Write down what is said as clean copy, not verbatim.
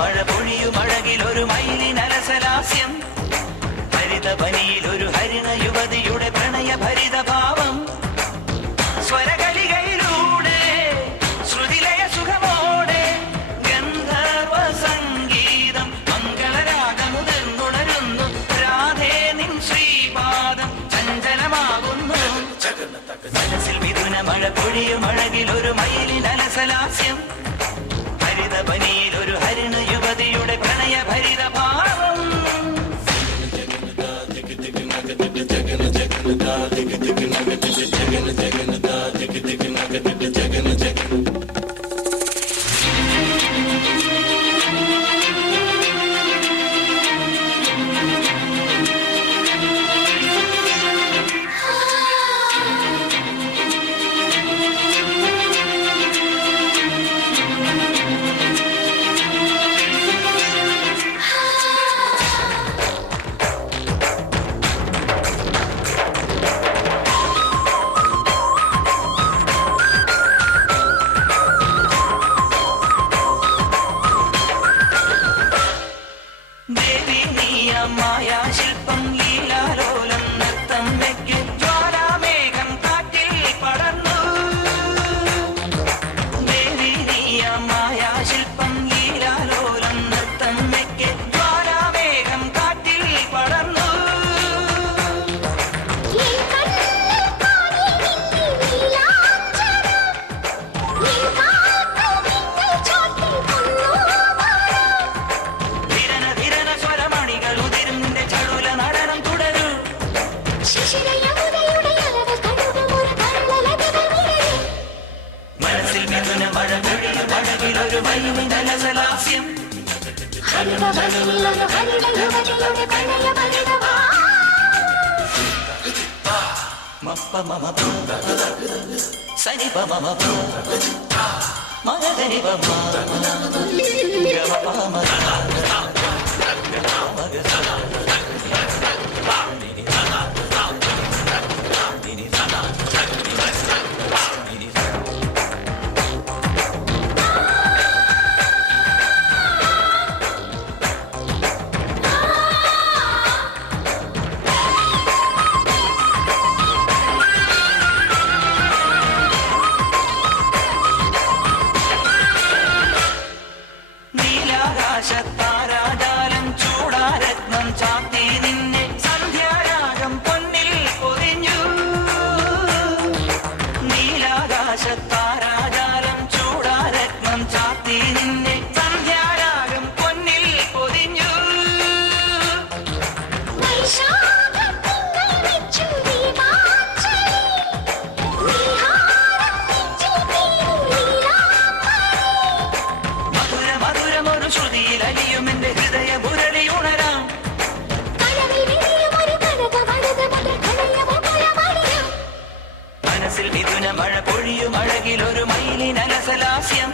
മഴ പൊഴിയും അഴകിലൊരു മയിലിനലസലാസ്യം, ഹരിതവനിയിലൊരു ഹരിണ യുവതിയുടെ പ്രണയഭരിത ഭാവം, സ്വരകലികയിലൂടെ ശ്രുതിലയ സുഖമോടെ ഗന്ധർവ സംഗീതം മംഗളരാഗമുതിർന്നുണരുന്നു. രാധേ നിൻ ശ്രീപാദം ചഞ്ചലമാകുന്നു. മനസ്സിൽ മിഥുന മഴ പൊഴിയും അഴകിലൊരു മയിലിനലസലാസ്യം, ഹരിതവനിയിലൊരു ഹരിണ യുവതിയുടെ പ്രണയഭരിത ഭാവം. മായാശില്പം ലീലാലോലം നൃത്തം വെക്ക് ജ്വാലാമേഘം കാറ്റിൽ പടർന്നു. ദേവി നീയ മായാശില്പം ലീലാലോലം നൃത്തം വെക്ക് ജ്വാലാമേഘം കാറ്റിൽ പടർന്നു. മനസ്സിൽ മിഥുന മഴ പൊഴിയും അഴകിലൊരു മയിലിനലസലാസ്യം, ഹരിതവനിയിലൊരു ഹരിണ യുവതിയുടെ പ്രണയഭരിത മപ്പ മമ സനി പമ മഗനി പമ നീലാകാശത്താരാജാലം ചൂടാരത്നം ചാത്തി നിന്നെ സന്ധ്യാരാഗം പൊന്നിൽ പൊതിഞ്ഞു. നീലാകാശത്താരാജാലം ചൂടാരത്നം ചാത്തി നിന്നെ സന്ധ്യാരാഗം പൊന്നിൽ പൊതിഞ്ഞു. ശ്രുതിയിലലിയുമെന്റെ ഹൃദയ മുരളി ഉണരാം. മനസ്സിൽ മിഥുന മഴ പൊഴിയും അഴകിലൊരു മയിലിനലസലാസ്യം,